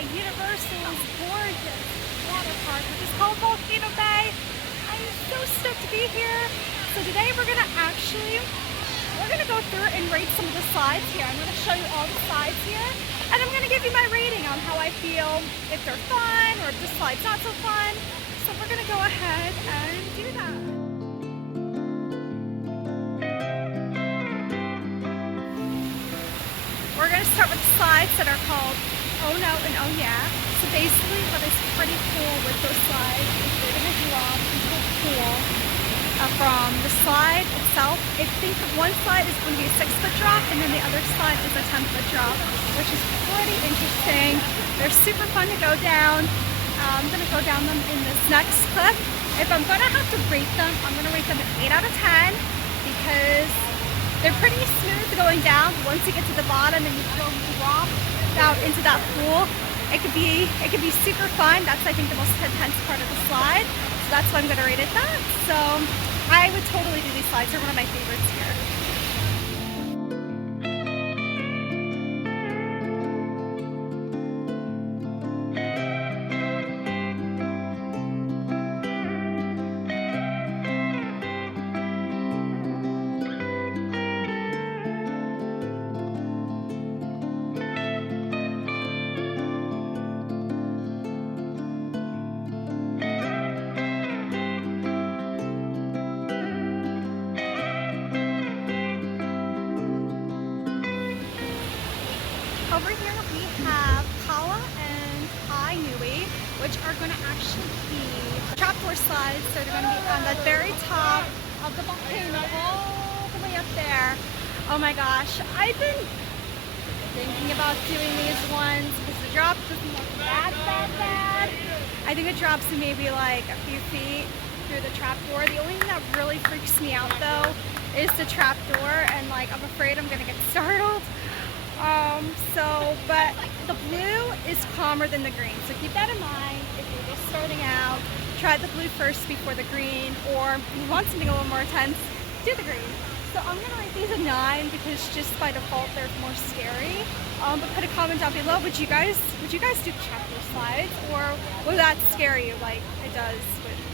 by Universal's gorgeous water park, which is called Volcano Bay. I'm so stoked to be here. So today we're gonna go through and rate some of the slides here. I'm gonna show you all the slides here, and I'm gonna give you my rating on how I feel, if they're fun or if the slide's not so fun. So we're gonna go ahead and do that. We're going to start with slides that are called Oh No and Oh Yeah. So basically what is pretty cool with those slides is they're going to drop into a pool from the slide itself. I think one slide is going to be a 6-foot drop and then the other slide is a 10-foot drop, which is pretty interesting. They're super fun to go down. I'm going to go down them in this next clip. If I'm going to have to rate them, I'm going to rate them an 8 out of 10 because they're pretty smooth going down, but once you get to the bottom and you go drop down into that pool, it could be super fun. That's, I think, the most intense part of the slide. So that's why I'm going to rate it that. So I would totally do these slides. They're one of my favorites here. Over here we have Kaala and Ai Nui, which are going to actually be trapdoor slides. So they're going to be on the very top of the volcano, all the way up there. Oh my gosh, I've been thinking about doing these ones because the drop doesn't look that bad. I think it drops to maybe like a few feet through the trapdoor. The only thing that really freaks me out though is the trapdoor, and like I'm afraid I'm going to get startled. But the blue is calmer than the green, so keep that in mind if you're just starting out. Try the blue first before the green, or if you want something a little more intense, do the green. So I'm going to rate these a 9 because just by default they're more scary. But put a comment down below, would you guys do trapdoor slides, or will that scare you like it does with me?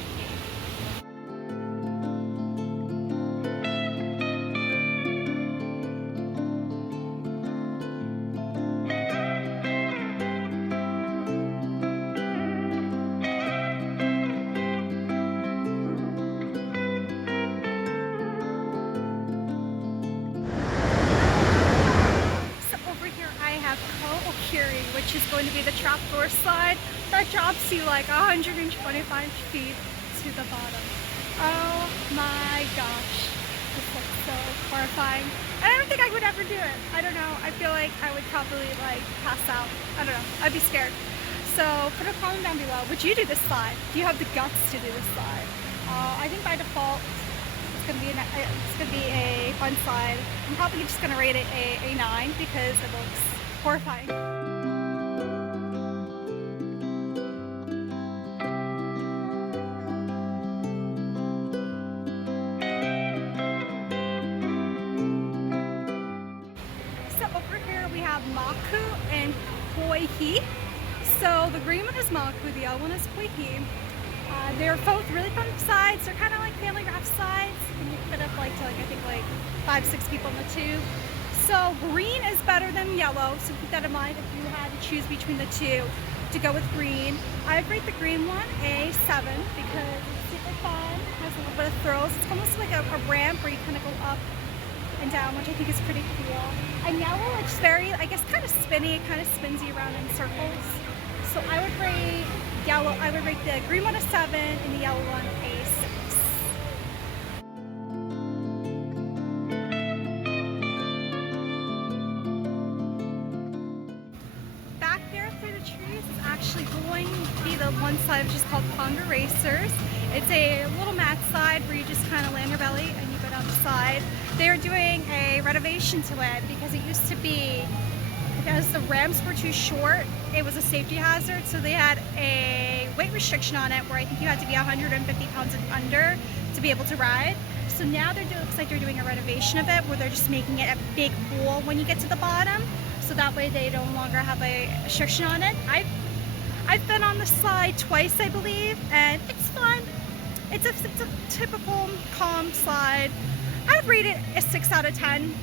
Which is going to be the trapdoor slide that drops you like 125 feet to the bottom. Oh my gosh, this looks so horrifying. And I don't think I would ever do it. I don't know, I feel like I would probably like pass out. I don't know, I'd be scared. So put a comment down below, would you do this slide? Do you have the guts to do this slide? I think by default it's gonna be a fun slide. I'm probably just gonna rate it a 9 because it looks horrifying. Maku and Koihi. So the green one is Maku, the yellow one is Koihi. They're both really fun sides. They're kind of like family raft sides, and you fit up I think 5-6 people in the tube. So green is better than yellow, so keep that in mind if you had to choose between the two to go with green. I'd rate the green one a 7 because it's super fun, has a little bit of thrills. It's almost like a ramp where you kind of go up and down, which I think is pretty cool. And yellow, it's very, I guess, kind of spinny. It kind of spins you around in circles. So I would rate the green one a 7 and the yellow one a 6. Back there through the trees is actually going to be the one side which is called Ponder Racers. It's a little mat slide where you just kind of land your belly and you go down the side. They're doing a renovation to it because it used to be, because the ramps were too short, it was a safety hazard, so they had a weight restriction on it where I think you had to be 150 pounds and under to be able to ride. So now looks like they're doing a renovation of it where they're just making it a big pool when you get to the bottom. So that way they no longer have a restriction on it. I've been on the slide twice, I believe, and it's fun. It's a typical calm slide. I would rate it a 6 out of 10.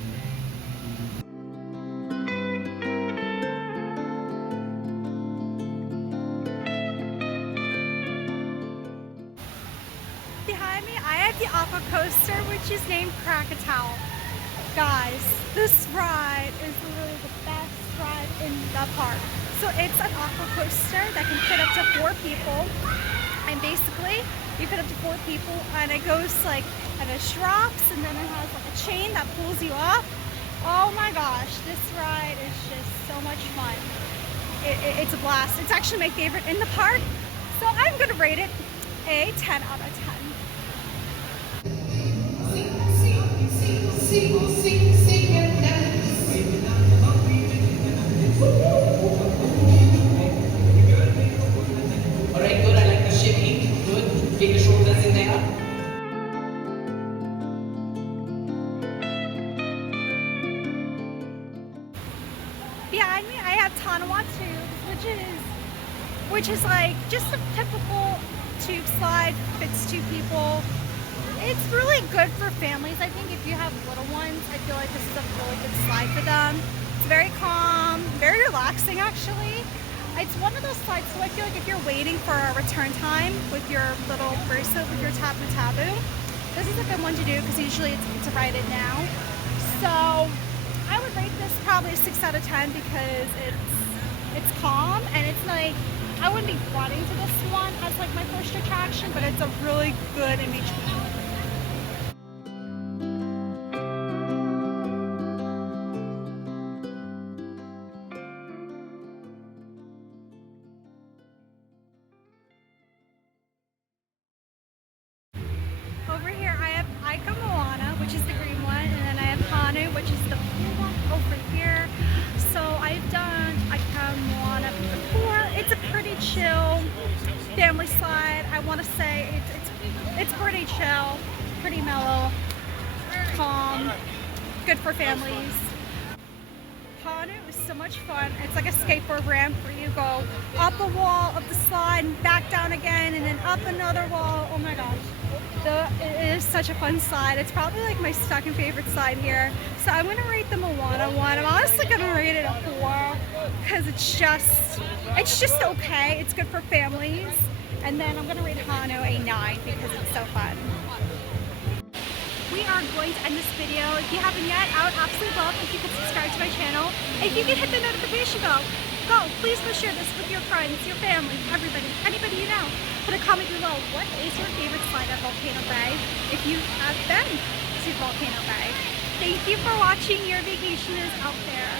Behind me, I have the Aqua Coaster, which is named Krakatoa. Guys, this ride is literally the best ride in the park. So it's an aqua coaster that can fit up to 4 people, and basically you fit up to 4 people, and it goes like, and it drops, and then it has like a chain that pulls you up. Oh my gosh, this ride is just so much fun. It's a blast. It's actually my favorite in the park, so I'm gonna rate it a 10 out of 10. Alright, good. I like the shimmy. Good. Keep your shoulders in there. Behind me, I have Tanawatu, which is like just a typical tube slide, fits 2 people. It's really good for families. I think if you have little ones, I feel like this is a really good slide for them. It's very calm, very relaxing actually. It's one of those slides, so I feel like if you're waiting for a return time with your little bracelet, with your Tapu Tabu, this is a good one to do because usually it's a ride it now. So I would rate this probably a 6 out of 10 because it's calm, and it's like, I wouldn't be running to this one as like my first attraction, but it's a really good in between. Over here I have Ika Moana, which is the green one, and then I have Hanu, which is the blue one over here. So I've done Ika Moana before. It's a pretty chill family slide. I want to say it's pretty chill, pretty mellow, calm, good for families. Hanu is so much fun. It's like a skateboard ramp where you go up a wall of the slide and back down again, and then up another wall. Oh my gosh. It is such a fun slide. It's probably like my second favorite slide here. So I'm gonna rate the Moana one. I'm honestly gonna rate it a 4 because it's just okay. It's good for families. And then I'm gonna rate Hanu a 9 because it's so fun. We are going to end this video. If you haven't yet, I would absolutely love if you could subscribe to my channel. If you could hit the notification bell, please go share this with your friends, your family, everybody, anybody you know. Put a comment below. What is your favorite slide at Volcano Bay if you have been to Volcano Bay? Thank you for watching. Your vacation is out there.